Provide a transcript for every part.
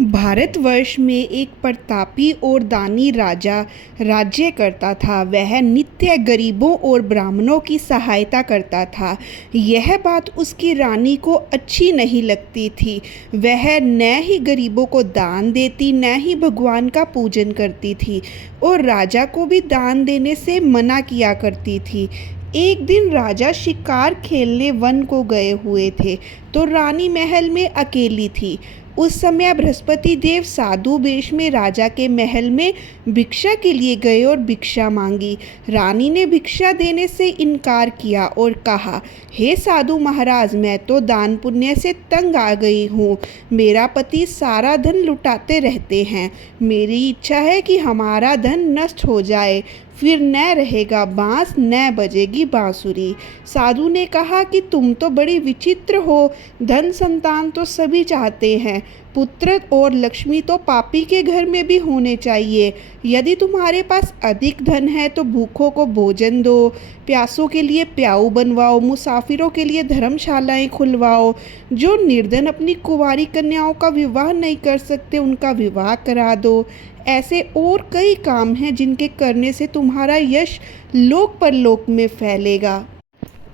भारतवर्ष में एक प्रतापी और दानी राजा राज्य करता था। वह नित्य गरीबों और ब्राह्मणों की सहायता करता था। यह बात उसकी रानी को अच्छी नहीं लगती थी। वह न ही गरीबों को दान देती, न ही भगवान का पूजन करती थी और राजा को भी दान देने से मना किया करती थी। एक दिन राजा शिकार खेलने वन को गए हुए थे, तो रानी महल में अकेली थी। उस समय बृहस्पति देव साधु वेश में राजा के महल में भिक्षा के लिए गए और भिक्षा मांगी। रानी ने भिक्षा देने से इनकार किया और कहा, हे साधु महाराज, मैं तो दान पुण्य से तंग आ गई हूँ। मेरा पति सारा धन लुटाते रहते हैं। मेरी इच्छा है कि हमारा धन नष्ट हो जाए, फिर न रहेगा बांस, न बजेगी बांसुरी। साधु ने कहा कि तुम तो बड़ी विचित्र हो। धन संतान तो सभी चाहते हैं, पुत्र और लक्ष्मी तो पापी के घर में भी होने चाहिए। यदि तुम्हारे पास अधिक धन है तो भूखों को भोजन दो, प्यासों के लिए प्याऊ बनवाओ, मुसाफिरों के लिए धर्मशालाएं खुलवाओ। जो निर्धन अपनी कुंवारी कन्याओं का विवाह नहीं कर सकते, उनका विवाह करा दो। ऐसे और कई काम हैं जिनके करने से तुम्हारा यश लोक परलोक में फैलेगा।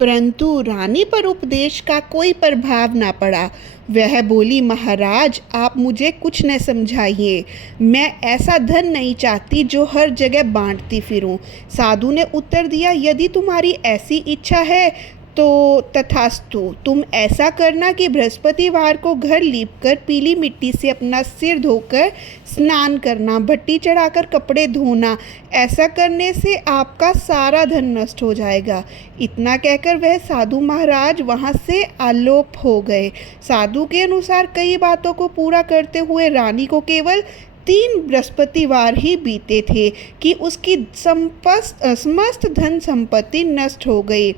परंतु रानी पर उपदेश का कोई प्रभाव ना पड़ा। वह बोली, महाराज, आप मुझे कुछ न समझाइए। मैं ऐसा धन नहीं चाहती जो हर जगह बांटती फिरूं। साधु ने उत्तर दिया, यदि तुम्हारी ऐसी इच्छा है तो तथास्तु। तुम ऐसा करना कि बृहस्पतिवार को घर लीपकर पीली मिट्टी से अपना सिर धोकर स्नान करना, भट्टी चढ़ाकर कपड़े धोना। ऐसा करने से आपका सारा धन नष्ट हो जाएगा। इतना कहकर वह साधु महाराज वहाँ से आलोप हो गए। साधु के अनुसार कई बातों को पूरा करते हुए रानी को केवल 3 बृहस्पतिवार ही बीते थे कि उसकी समस्त धन संपत्ति नष्ट हो गई।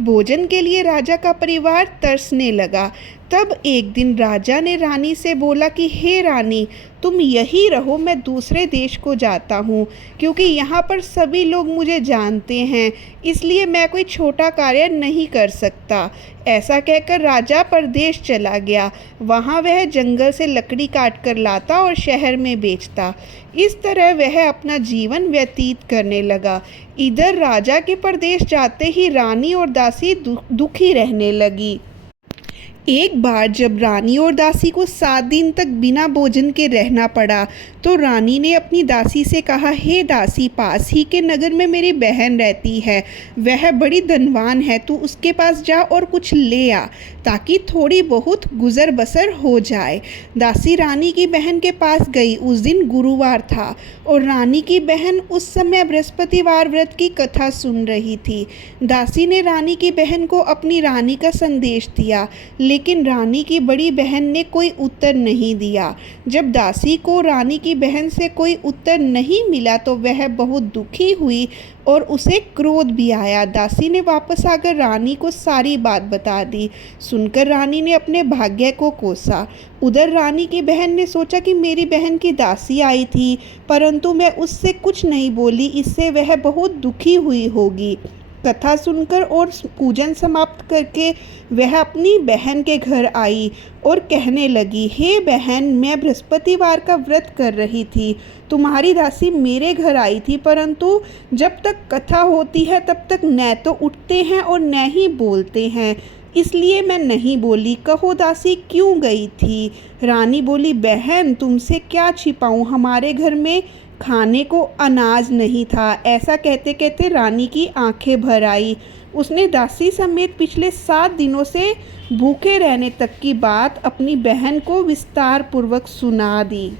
भोजन के लिए राजा का परिवार तरसने लगा। तब एक दिन राजा ने रानी से बोला कि हे रानी, तुम यही रहो, मैं दूसरे देश को जाता हूँ, क्योंकि यहाँ पर सभी लोग मुझे जानते हैं, इसलिए मैं कोई छोटा कार्य नहीं कर सकता। ऐसा कहकर राजा परदेश चला गया। वहाँ वह जंगल से लकड़ी काट कर लाता और शहर में बेचता। इस तरह वह अपना जीवन व्यतीत करने लगा। इधर राजा के परदेश जाते ही रानी और दासी दुखी रहने लगी। एक बार जब रानी और दासी को 7 दिन तक बिना भोजन के रहना पड़ा, तो रानी ने अपनी दासी से कहा, हे दासी, पास ही के नगर में मेरी बहन रहती है। वह बड़ी धनवान है, तू उसके पास जा और कुछ ले आ, ताकि थोड़ी बहुत गुजर बसर हो जाए। दासी रानी की बहन के पास गई। उस दिन गुरुवार था और रानी की बहन उस समय बृहस्पतिवार व्रत की कथा सुन रही थी। दासी ने रानी की बहन को अपनी रानी का संदेश दिया, लेकिन रानी की बड़ी बहन ने कोई उत्तर नहीं दिया। जब दासी को रानी की बहन से कोई उत्तर नहीं मिला तो वह बहुत दुखी हुई और उसे क्रोध भी आया। दासी ने वापस आकर रानी को सारी बात बता दी। सुनकर रानी ने अपने भाग्य को कोसा। उधर रानी की बहन ने सोचा कि मेरी बहन की दासी आई थी, परंतु मैं उससे कुछ नहीं बोली, इससे वह बहुत दुखी हुई होगी। कथा सुनकर और पूजन समाप्त करके वह अपनी बहन के घर आई और कहने लगी, हे बहन, मैं बृहस्पतिवार का व्रत कर रही थी। तुम्हारी दासी मेरे घर आई थी, परंतु जब तक कथा होती है तब तक न तो उठते हैं और न ही बोलते हैं, इसलिए मैं नहीं बोली। कहो दासी, क्यों गई थी? रानी बोली, बहन, तुमसे क्या छिपाऊं, हमारे घर में खाने को अनाज नहीं था। ऐसा कहते कहते रानी की आंखें भर आई। उसने दासी समेत पिछले 7 दिनों से भूखे रहने तक की बात अपनी बहन को विस्तार पूर्वक सुना दी।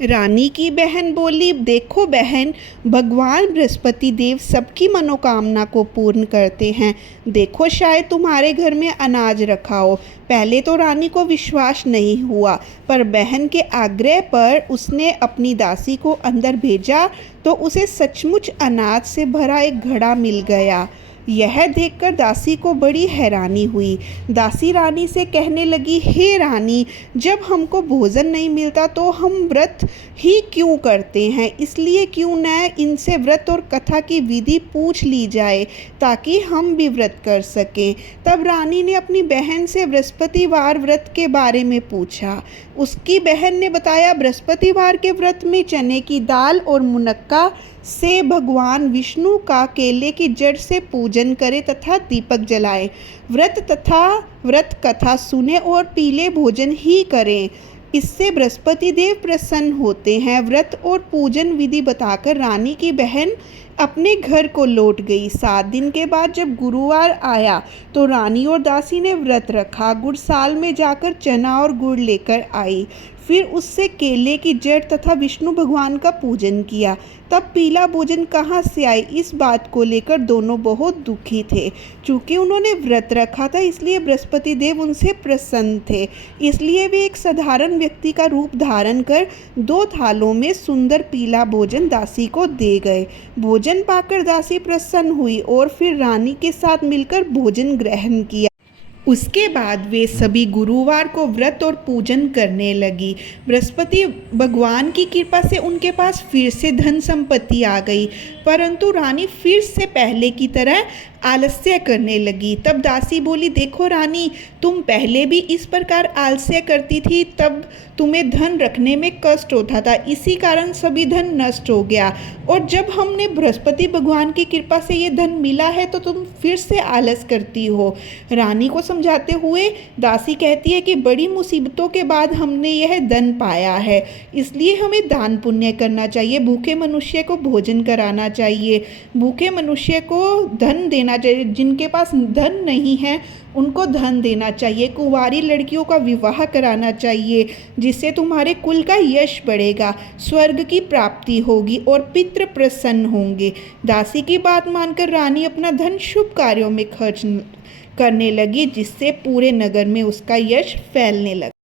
रानी की बहन बोली, देखो बहन, भगवान बृहस्पति देव सबकी मनोकामना को पूर्ण करते हैं। देखो, शायद तुम्हारे घर में अनाज रखा हो। पहले तो रानी को विश्वास नहीं हुआ, पर बहन के आग्रह पर उसने अपनी दासी को अंदर भेजा तो उसे सचमुच अनाज से भरा एक घड़ा मिल गया। यह देखकर दासी को बड़ी हैरानी हुई। दासी रानी से कहने लगी, हे रानी, जब हमको भोजन नहीं मिलता तो हम व्रत ही क्यों करते हैं? इसलिए क्यों न इनसे व्रत और कथा की विधि पूछ ली जाए ताकि हम भी व्रत कर सकें। तब रानी ने अपनी बहन से बृहस्पतिवार व्रत के बारे में पूछा। उसकी बहन ने बताया, बृहस्पतिवार के व्रत में चने की दाल और मुनक्का से भगवान विष्णु का केले की जड़ से पूजन करें तथा दीपक जलाएं। व्रत कथा सुने और पीले भोजन ही करें, इससे बृहस्पति देव प्रसन्न होते हैं। व्रत और पूजन विधि बताकर रानी की बहन अपने घर को लौट गई। 7 दिन के बाद जब गुरुवार आया तो रानी और दासी ने व्रत रखा। गुड़साल में जाकर चना और गुड़ लेकर आई, फिर उससे केले की जड़ तथा विष्णु भगवान का पूजन किया। तब पीला भोजन कहाँ से आए, इस बात को लेकर दोनों बहुत दुखी थे। चूँकि उन्होंने व्रत रखा था इसलिए बृहस्पति देव उनसे प्रसन्न थे, इसलिए वे एक साधारण व्यक्ति का रूप धारण कर 2 थालों में सुंदर पीला भोजन दासी को दे गए। भोजन पाकर दासी प्रसन्न हुई और फिर रानी के साथ मिलकर भोजन ग्रहण किया। उसके बाद वे सभी गुरुवार को व्रत और पूजन करने लगी। बृहस्पति भगवान की कृपा से उनके पास फिर से धन संपत्ति आ गई, परंतु रानी फिर से पहले की तरह आलस्य करने लगी। तब दासी बोली, देखो रानी, तुम पहले भी इस प्रकार आलस्य करती थी, तब तुम्हें धन रखने में कष्ट होता था, इसी कारण सभी धन नष्ट हो गया, और जब हमने बृहस्पति भगवान की कृपा से ये धन मिला है तो तुम फिर से आलस करती हो। रानी को समझाते हुए दासी कहती है कि बड़ी मुसीबतों के बाद हमने यह धन पाया है, इसलिए हमें दान पुण्य करना चाहिए, भूखे मनुष्य को भोजन कराना चाहिए, भूखे मनुष्य को धन देना चाहिए, जिनके पास धन नहीं है उनको धन देना चाहिए, कुंवारी लड़कियों का विवाह कराना चाहिए, जिससे तुम्हारे कुल का यश बढ़ेगा, स्वर्ग की प्राप्ति होगी और पितृ प्रसन्न होंगे। दासी की बात मानकर रानी अपना धन शुभ कार्यों में खर्च करने लगी, जिससे पूरे नगर में उसका यश फैलने लगा।